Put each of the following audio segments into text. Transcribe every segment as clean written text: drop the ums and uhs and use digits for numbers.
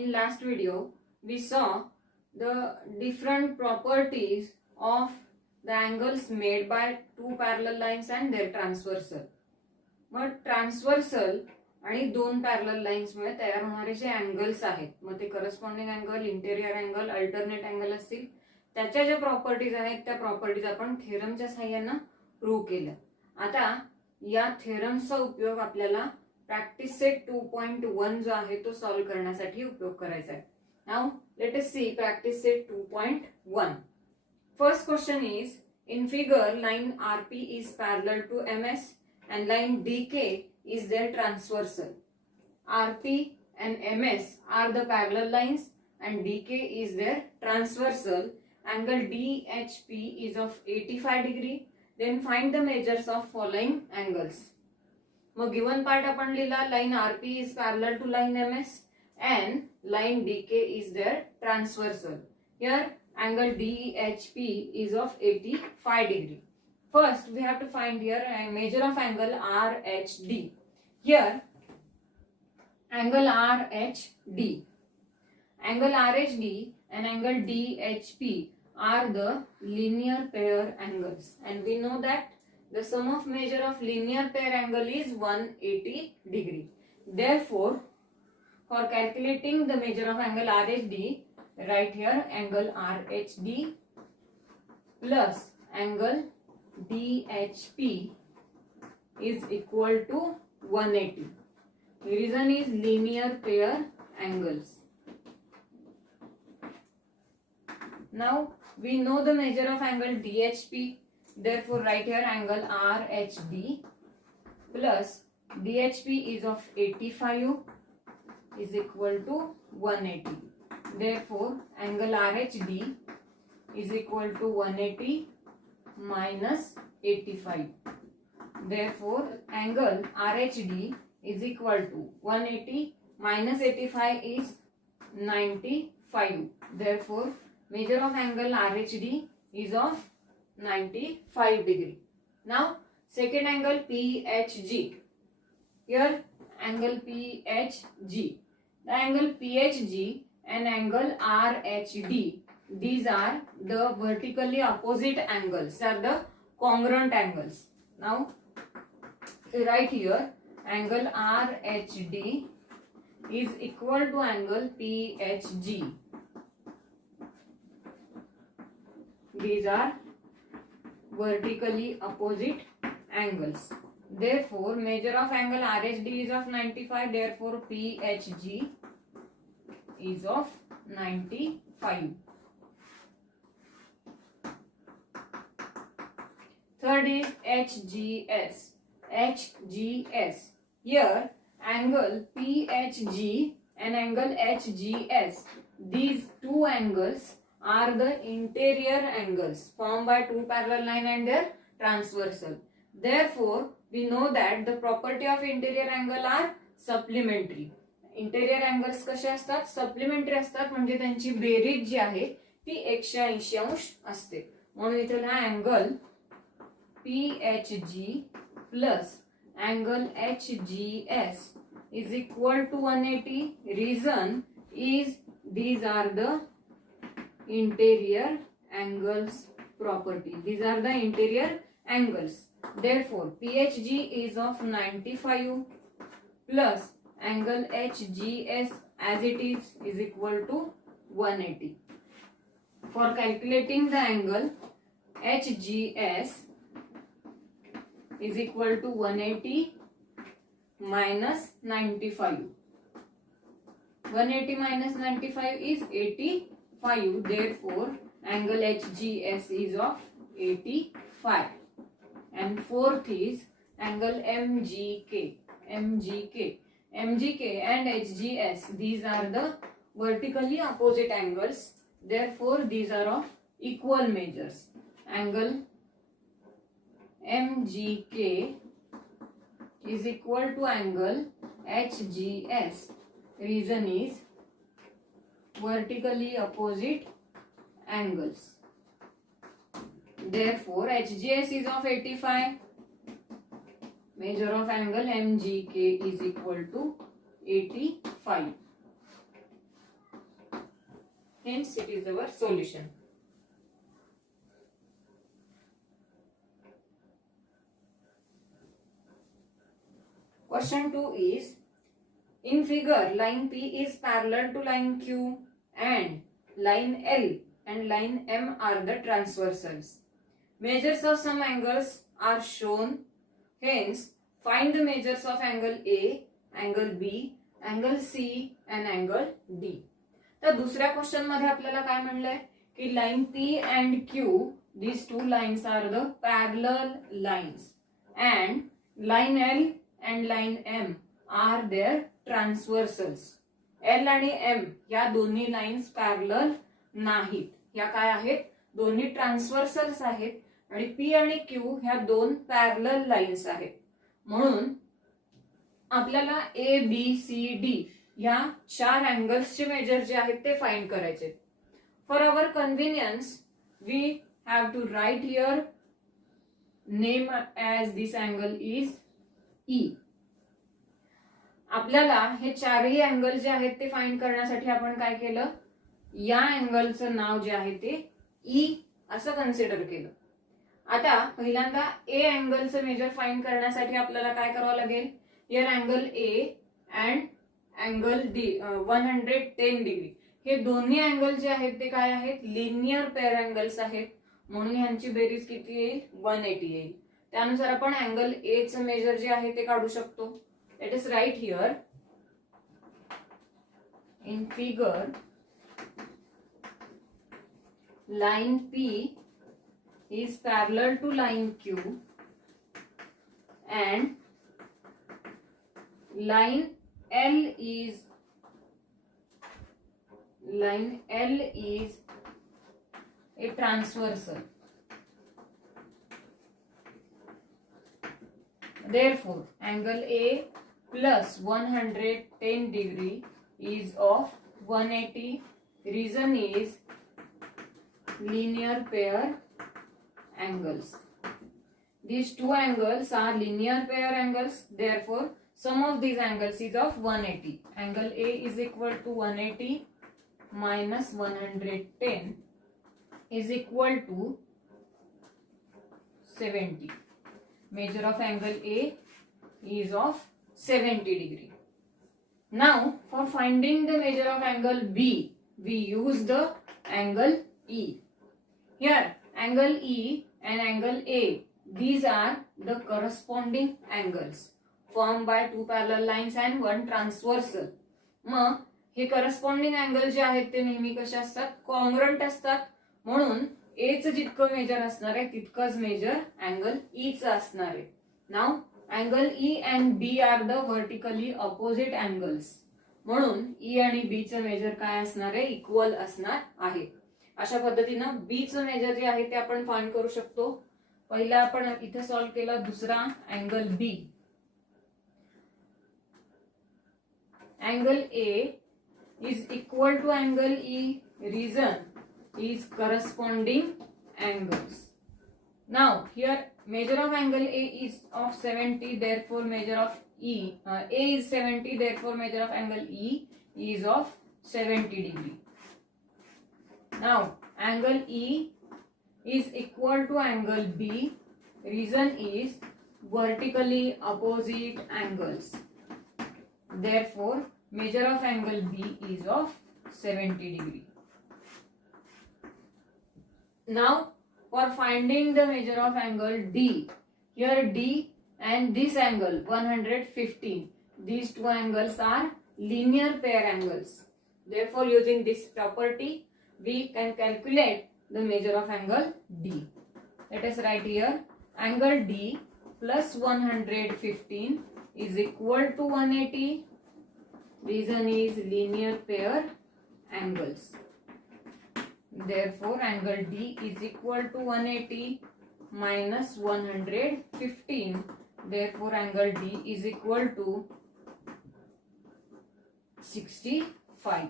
in last video we saw the different properties of the angles made by two parallel lines and their transversal. Mug transversal आणि दोन parallel lines मुळे तयार होणारे जे angles आहेत, मग ते corresponding angle, interior angle, alternate angle असतील, त्याच्या ज्या properties आहेत त्या प्रॉपर्टीज आपण थेरमच्या साहाय्याने प्रूव्ह केल्या. आता या थेरमचा उपयोग आपल्याला प्रॅक्टिस सेट 2.1 जो आहे तो सॉल्व्ह करण्यासाठी उपयोग करायचा आहे. Now let us see practice set 2.1. First question is, in figure line RP is parallel to MS and line DK is their transversal. RP and MS are the parallel lines and DK is their transversal. Angle DHP is of 85 degree. Then find the measures of following angles. Mug given part आपण लिहिला, line RP is parallel to line MS and line DK is their transversal. Here angle DHP is of 85 degree. First we have to find here a measure of angle RHD. Here angle RHD and angle DHP are the linear pair angles, and we know that the sum of measure of linear pair angle is 180 degree. Therefore, for calculating the measure of angle RHD, write here angle RHD plus angle DHP is equal to 180. The reason is linear pair angles. Now we know the measure of angle DHP. Therefore, write here angle RHD plus DHP is of 85 is equal to 180. Therefore, angle RHD is equal to 180 minus 85. Therefore, angle RHD is equal to 180 minus 85 is 95. Therefore, measure of angle RHD is of 95 degree. Now, second angle PHG. Here, angle PHG. The angle PHG and angle RHD, these are the vertically opposite angles, are the congruent angles. Now write here angle RHD is equal to angle PHG. These are vertically opposite angles. Therefore, measure of angle RHD is of 95. Therefore, PHG is of 95. Third is HGS. HGS. Here angle PHG and angle HGS, these two angles are the interior angles formed by two parallel line and their transversal. Therefore, we know that the property of interior angle are supplementary. Interior angles कसे असतात? Supplementary असतात, म्हणजे त्यांची berries जी आहे ती 180 अंश असते. म्हणून इथे हा angle PHG plus angle HGS is equal to 180. Reason is these are the interior angles property. These are the interior angles. Therefore, PHG is of 95 plus angle HGS as it is equal to 180. For calculating the angle HGS is equal to 180 minus 95. 180 minus 95 is 85. Therefore, angle HGS is of 85. And fourth is angle MGK. MGK and HGS, these are the vertically opposite angles. Therefore, these are of equal measures. Angle MGK is equal to angle HGS. Reason is vertically opposite angles. Therefore, HGS is of 85. Measure of angle MGK is equal to 85. Hence it is our solution. Question 2 is, in figure line P is parallel to line Q and line L and line M are the transversals. Measures of some angles are shown. Hence, find the measures of angle A, angle B, angle C and angle D. तर दुसऱ्या question मध्ये आपल्याला काय म्हणलंय की line P and Q, these two lines are the parallel lines and line L and line M are their transversals. L आणि M या दोन्ही lines parallel नाहीत. या काय आहेत? दोन्ही ट्रान्सव्हर्सल्स आहेत आणि P आणि Q ह्या दोन पॅरलल लाइन्स आहेत. म्हणून आपल्याला A, B, C, D या 4 अँगल्सचे मेजर जे आहेत ते फाइंड करायचे. For our convenience we have to write here name as this angle is E. आपल्याला हे चारही अँगल जे आहेत ते फाइंड करण्यासाठी आपण काय केलं, या अँगलचं नाव जे आहे ते E असं कन्सिडर केलं. आता पहिल्यांदा A अँगलचं मेजर फाइंड करण्यासाठी आपल्याला काय करावं लागेल, here angle A and angle D 110 degree हे दोन्ही अँगल जे आहेत ते काय आहेत, लिनियर पेअर अँगल्स आहेत. म्हणून ह्यांची बेरीज किती येईल, 180 येईल. त्यानुसार आपण अँगल A चं मेजर जे आहे ते काढू शकतो. Let us right here in figure line P is parallel to line Q and line L is a transversal. Therefore, angle A plus 110 degree is of 180. Reason is linear pair angles. These two angles are linear pair angles. Therefore, sum of these angles is of 180. Angle A is equal to 180 minus 110 is equal to 70. Measure of angle A is of 70 degree. Now, for finding the measure of angle B, we use the angle E. Here, angle E and angle A, these are the corresponding angles formed by two parallel lines and one transversal. मग हे corresponding angle जे आहेत ते नेहमी कसे असतात, congruent असतात. म्हणून A चं जितकं मेजर असणार आहे तितकंच मेजर अँगल E चं असणार आहे. Now angle E and B are the vertically opposite angles. म्हणून E आणि B चं मेजर काय असणार आहे, इक्वल असणार आहे. अशा पद्धतीनं B चं मेजर जे आहे ते आपण फाइंड करू शकतो. पहिला आपण इथे सॉल्व्ह केला, दुसरा angle B. Angle A is equal to angle E. Reason is corresponding angles. Now here measure of angle A is of 70, therefore measure of A is 70, therefore measure of angle E is of 70 degree. Now angle E is equal to angle B. Reason is vertically opposite angles. Therefore measure of angle B is of 70 degree. Now for finding the measure of angle D, here D and this angle 115, these two angles are linear pair angles. Therefore using this property we can calculate the measure of angle D. Let us write here angle D plus 115 is equal to 180. Reason is linear pair angles. Therefore angle D is equal to 180 minus 115. Therefore angle D is equal to 65.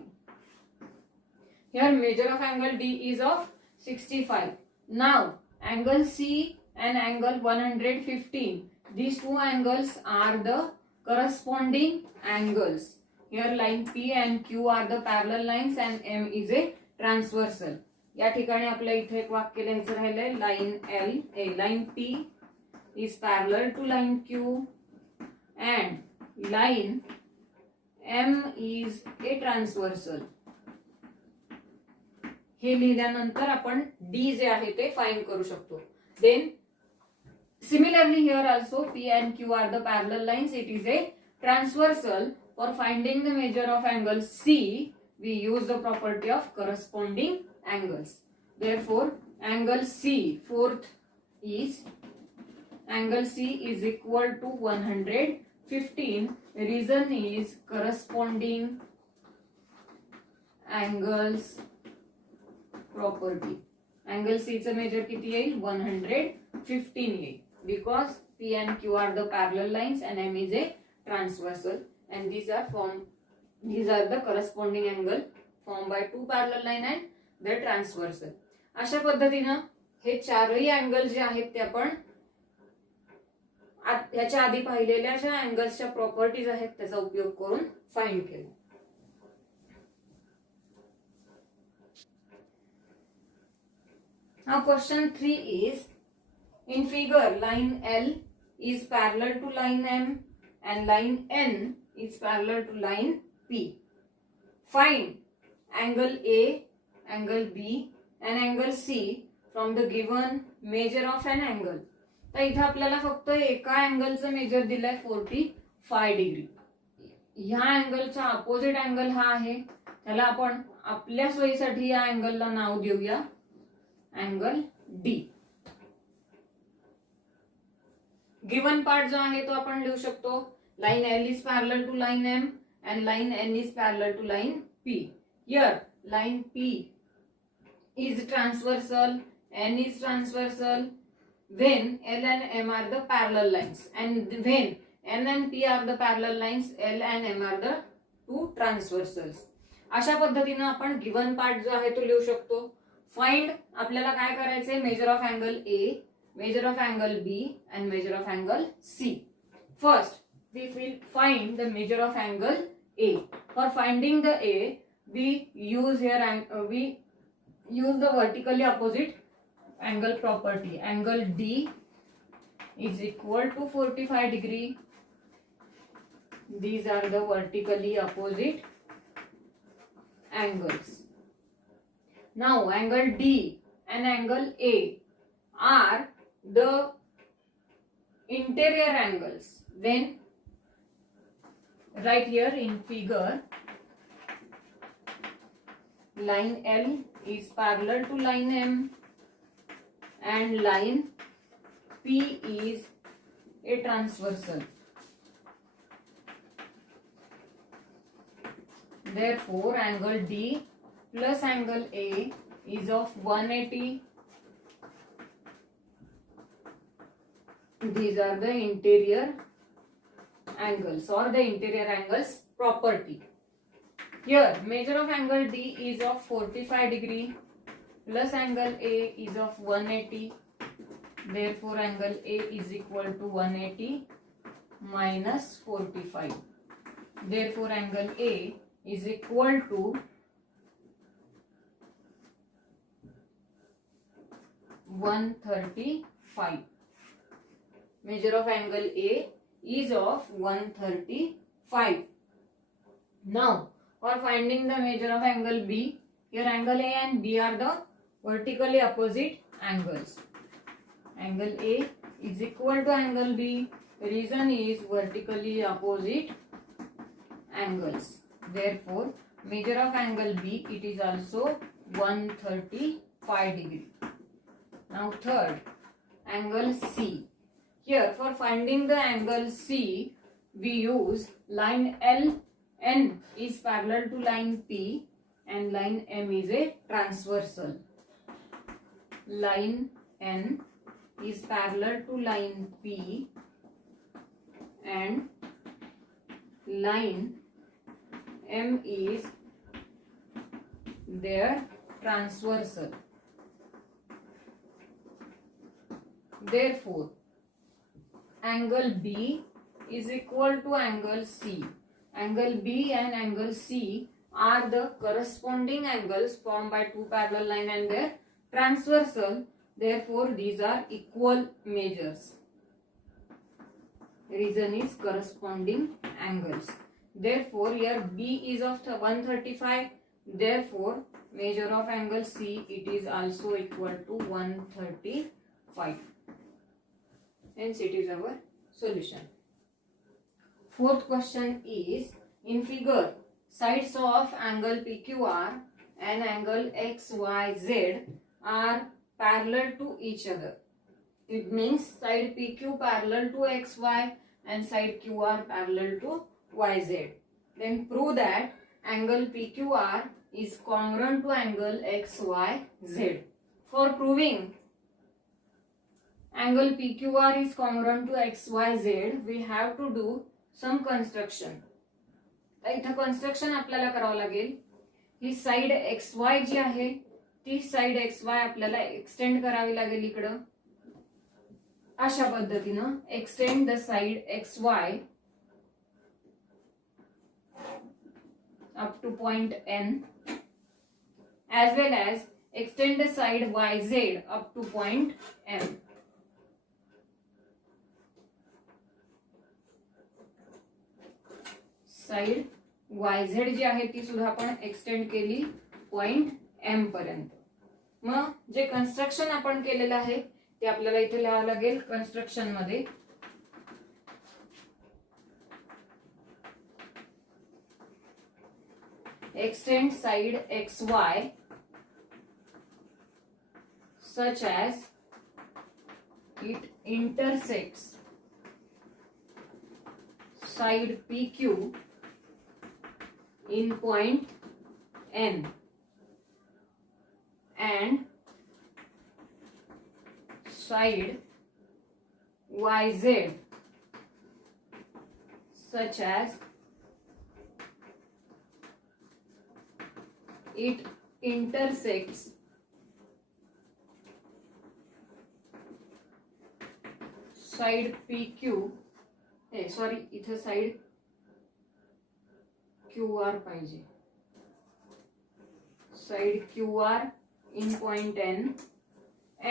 Here measure of angle D is of 65. Now angle C and angle 115, these two angles are the corresponding angles. Here line P and Q are the parallel lines and M is a transversal. या ठिकाणी आपल्या इथे एक वाक्य लिहायचं राहिलंय, line P is parallel to line Q and line M is a transversal. हे लिहिल्यानंतर आपण D जे आहे ते फाइंड करू शकतो. Then similarly here also P and Q are the parallel lines. It is a transversal. For finding the measure of angle C, we use the property of corresponding angles. Therefore, angle C, fourth is angle C is equal to 115. The reason is corresponding angles property. Angle C चं major किती येईल? 115 येईल. Because P and Q are the parallel lines and M is a transversal, and these are the corresponding angle formed by two parallel line and the transversal. अशा पद्धतीनं हे चारही angle जे आहेत ते आपण ह्याच्या आधी पाहिलेल्या ज्या अँगल्सच्या प्रॉपर्टीज आहेत त्याचा उपयोग करून फाइंड केलं. Now question 3 is, in figure line L is parallel to line M and line N is parallel to line P. Find angle A, angle B and angle C from the given measure of an angle. तर इथे आपल्याला फक्त एका अँगलचं major दिलंय 45 degree. ह्या अँगलचा opposite angle हा आहे, त्याला आपण आपल्या सोयीसाठी या अँगलला नाव देऊया अँगल D. गिवन पार्ट जो आहे तो आपण लिहू शकतो, line L is parallel to line M and line N is parallel to line P. Here line P is transversal, N is transversal when L and M are the parallel lines, and when N and P are the parallel lines, L and M are the two transversals. अशा पद्धतीने आपण given part जो आहे तो लिहू शकतो. Find आपल्याला काय करायचंय, major of angle A, measure of angle B and measure of angle C. First, we will find the measure of angle A. For finding the A, we use the vertically opposite angle property. Angle D is equal to 45 degree. These are the vertically opposite angles. Now, angle D and angle A are the interior angles. Then right here in figure, line L is parallel to line M and line P is a transversal. Therefore, angle D plus angle A is of 180. These are the interior angles or the interior angles property. Here measure of angle D is of 45 degree plus angle A is of 180. Therefore angle A is equal to 180 minus 45. Therefore angle A is equal to 135. Measure of angle A is of 135. Now, for finding the measure of angle B, here angle A and B are the vertically opposite angles. Angle A is equal to angle B. The reason is vertically opposite angles. Therefore, measure of angle B, it is also 135 degree. Now, third, angle C. Here for finding the angle C, we use line N is parallel to line P and line M is a transversal. Line N is parallel to line P and line M is their transversal. Therefore, angle B is equal to angle C. Angle B and angle C are the corresponding angles formed by two parallel lines and their transversal. Therefore, these are equal measures. Reason is corresponding angles. Therefore, here B is of 135. Therefore, measure of angle C, it is also equal to 135. Hence, it is our solution. Fourth question is, in figure, sides of angle PQR and angle XYZ are parallel to each other. It means side PQ parallel to XY and side QR parallel to YZ. Then prove that angle PQR is congruent to angle XYZ. For proving angle PQR is congruent to XYZ, we have to do some construction. इथं construction आपल्याला करावं लागेल. ही side XY जी आहे ती side XY आपल्याला extend करावी लागेल इकडं. अशा पद्धतीनं extend the side XY up to point N as well as extend the side YZ up to point M. Side YZ जी आहे ती सुद्धा आपण एक्सटेंड केली पॉइंट M पर्यंत. मग जे कन्स्ट्रक्शन आपण केलेलं आहे ते आपल्याला इथे लिहावं लागेल. कन्स्ट्रक्शन मध्ये extend side XY such as it intersects side PQ in point N and side YZ such as it intersects side PQ, इथे साइड QR पाहिजे. Side QR in point N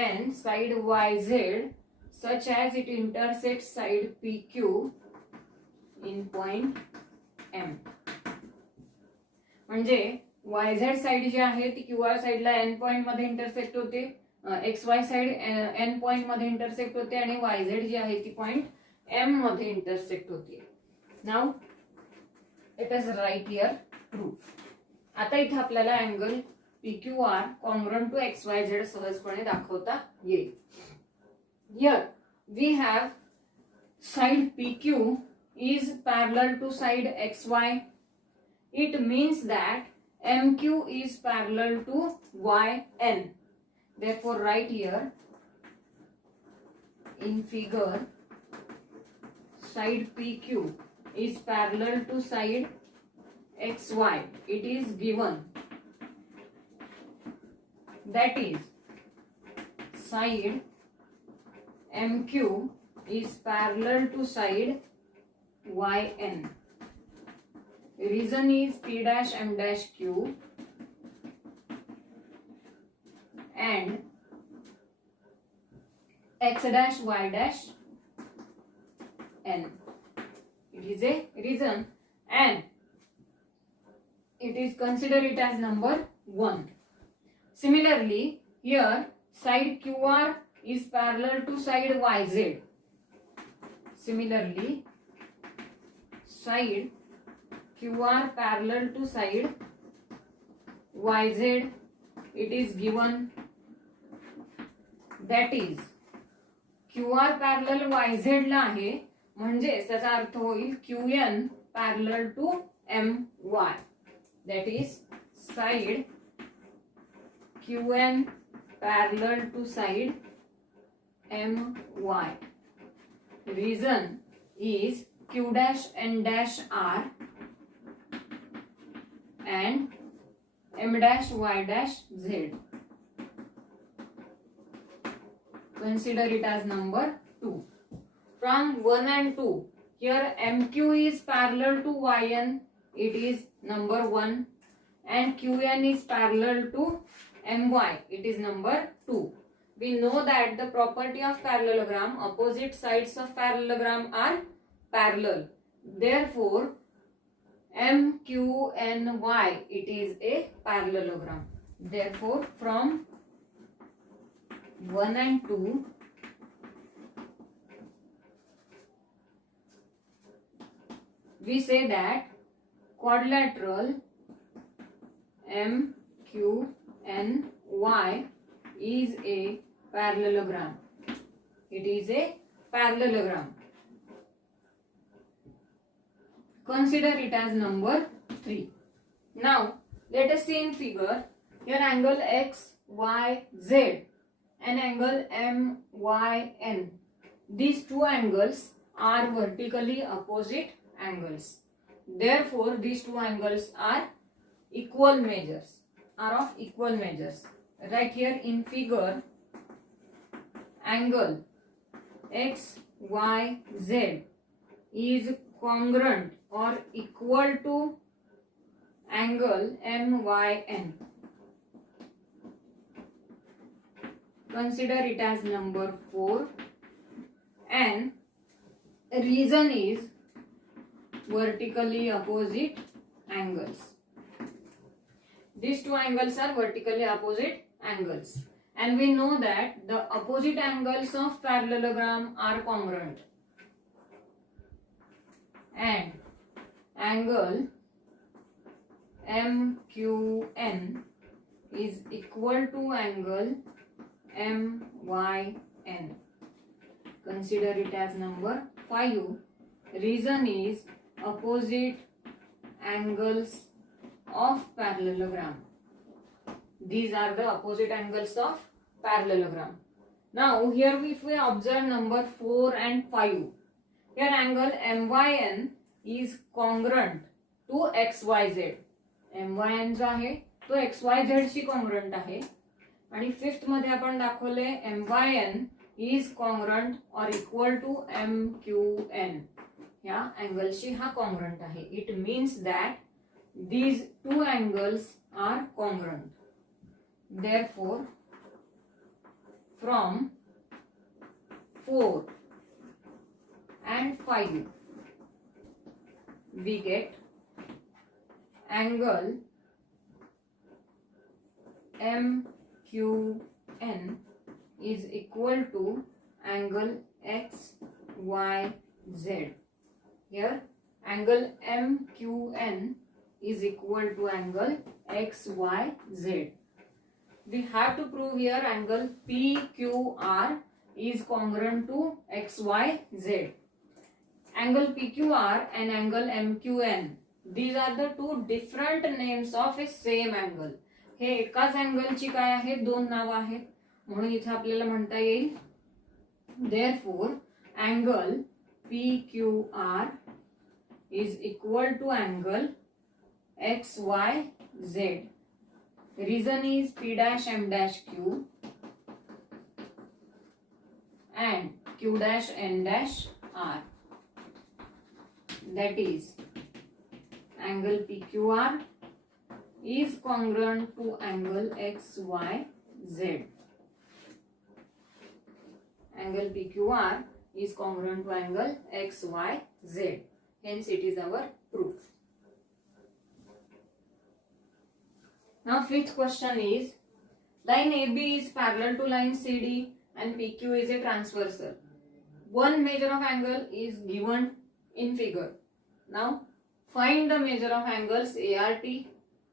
and side YZ such as it intersects side PQ in point M. म्हणजे YZ side जी आहे ती QR साइडला N point मध्ये intersect होते, XY side N point मध्ये इंटरसेक्ट होते आणि YZ जी आहे ती पॉइंट M मध्ये इंटरसेक्ट होते. Now it is write here proof. आता इथे आपल्याला angle PQR congruent to XYZ सहजपणे दाखवता येईल. Here we have side PQ is parallel to side XY. It means that MQ is parallel to YN. Therefore, write here in figure side PQ is parallel to side XY. It is given, that is side MQ is parallel to side YN. Reason is P dash M dash Q and X dash Y dash N. It is a reason and it is consider it as number 1. Similarly, here side QR is parallel to side YZ. Similarly, side QR parallel to side YZ, it is given, that is QR parallel YZ ला आहे म्हणजे त्याचा अर्थ होईल QN parallel to MY, that is side QN parallel to side MY. Reason is Q dash N dash R and M dash Y dash Z. Consider it as number 2. From 1 and 2, here MQ is parallel to YN, it is number 1. and QN is parallel to MY. It is number 2. We know that the property of parallelogram, opposite sides of parallelogram are parallel. Therefore, MQNY, it is a parallelogram. Therefore, from 1 and 2, we say that quadrilateral MQNY is a parallelogram. It is a parallelogram. Consider it as number 3. Now, let us see in figure. Here angle XYZ and angle MYN. These two angles are vertically opposite angles. Therefore, these two angles are equal measures. Right here in figure, angle XYZ is congruent or equal to angle MYN. Consider it as number 4, and reason is vertically opposite angles. These two angles are vertically opposite angles, and we know that the opposite angles of parallelogram are congruent, and angle MQN is equal to angle MYN. Consider it as number 5. Reason is opposite angles of parallelogram. These are the opposite angles of parallelogram. Now here if we observe number 4 and 5, here angle MYN is congruent to XYZ. MYN जो आहे तो XYZ she congruent आहे, आणि fifth मध्ये आपण दाखवले MYN is congruent or equal to MQN. या अँगलशी हा congruent आहे. It means that these two angles are congruent. Therefore, from 4 and 5, we get angle MQN is equal to angle XYZ. Here, angle MQN is equal to angle XYZ. We have to prove here angle PQR is congruent to XYZ. Angle PQR and angle MQN, these are the two different names of a same angle. हे एकाच अँगलची काय आहे, दोन नाव आहेत, म्हणून इथे आपल्याला म्हणता येईल therefore angle PQR is equal to angle XYZ. Reason is P dash M dash Q and Q dash N dash R. That is, angle PQR is congruent to angle XYZ. Angle PQR is congruent to angle XYZ. Hence, it is our proof. Now, fifth question is, line AB is parallel to line CD and PQ is a transversal. One measure of angle is given in figure. Now, find the measure of angles ART,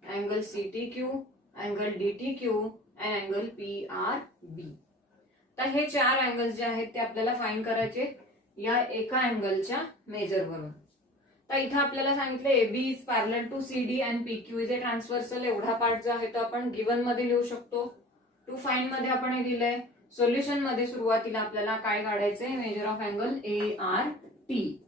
angle CTQ, angle DTQ and angle PRB. तर हे चार angles जे आहेत ते आपल्याला find करायचे या एका अँगलच्या मेजरवरून. तर इथे आपल्याला सांगितलं AB is parallel to CD and PQ is a transversal. एवढा पार्ट जो आहे तो आपण गिवन मध्ये लिहू शकतो. टू फाइंड मध्ये आपण हे दिलंय. सोल्युशन मध्ये सुरुवातीला आपल्याला काय काढायचंय, measure of angle ART.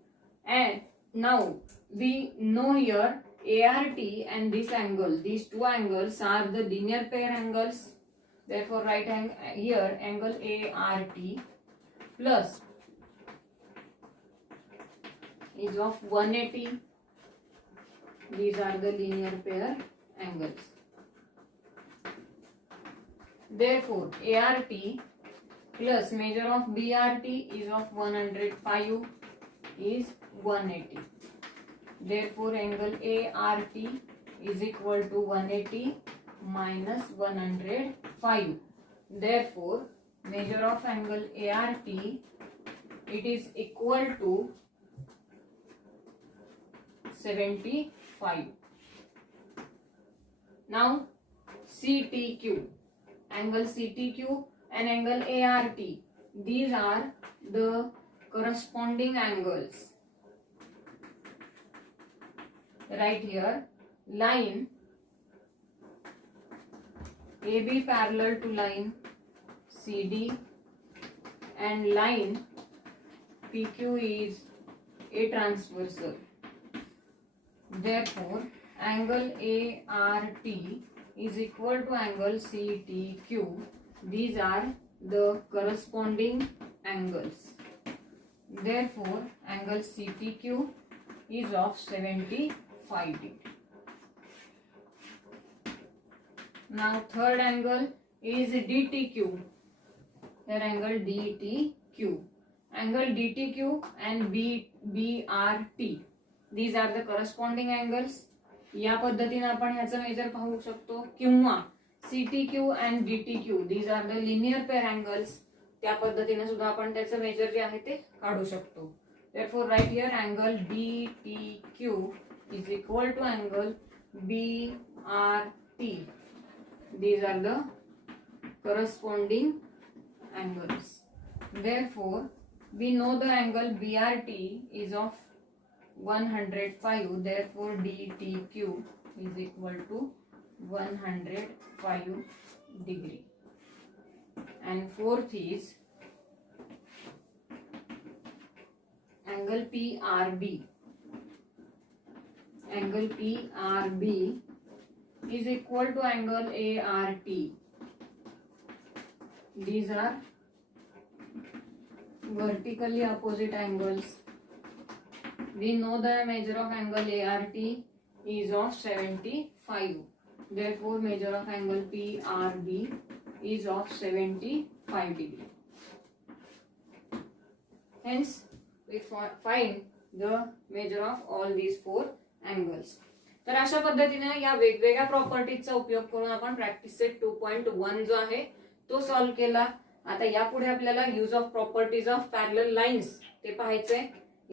And now we know here ART and this angle, these two angles are the linear pair angles. Therefore, write here angle ART plus is of 180. These are the linear pair angles. Therefore, ART plus measure of BRT is of 105 is 180. Therefore, angle ART is equal to 180 minus 105. Therefore, measure of angle ART, it is equal to 75. Now CTQ, angle CTQ and angle ART, these are the corresponding angles. Right here, line AB parallel to line CD and line PQ is a transversal. Therefore, angle ART is equal to angle CTQ. These are the corresponding angles. Therefore, angle CTQ is of 75 degree. Now, third angle is DTQ. Here, angle DTQ. Angle DTQ and BRT. These are the corresponding angles. या पद्धतीने आपण ह्याचं major पाहू शकतो. किंवा CTQ and DTQ, these are the linear pair angles. त्या पद्धतीने सुद्धा आपण त्याचं मेजर जे आहे ते काढू शकतो. Therefore, right here, angle DTQ is equal to angle BRT. These are the corresponding angles. Therefore, we know the angle BRT is of 105. Therefore, DTQ is equal to 105 degree. And fourth is angle PRB. Angle PRB is equal to angle ART. These are vertically opposite angles. We know the measure of angle ART is of 75. Therefore, measure of angle PRB is of 75 degree. Hence, we find the measure of all these four angles. तर अशा पद्धतीने या वेगवेगळ्या प्रॉपर्टीजचा उपयोग करून आपण practice set 2.1 जो आहे तो सॉल्व्ह केला. आता यापुढे आपल्याला use of properties of parallel lines ते पाहायचंय.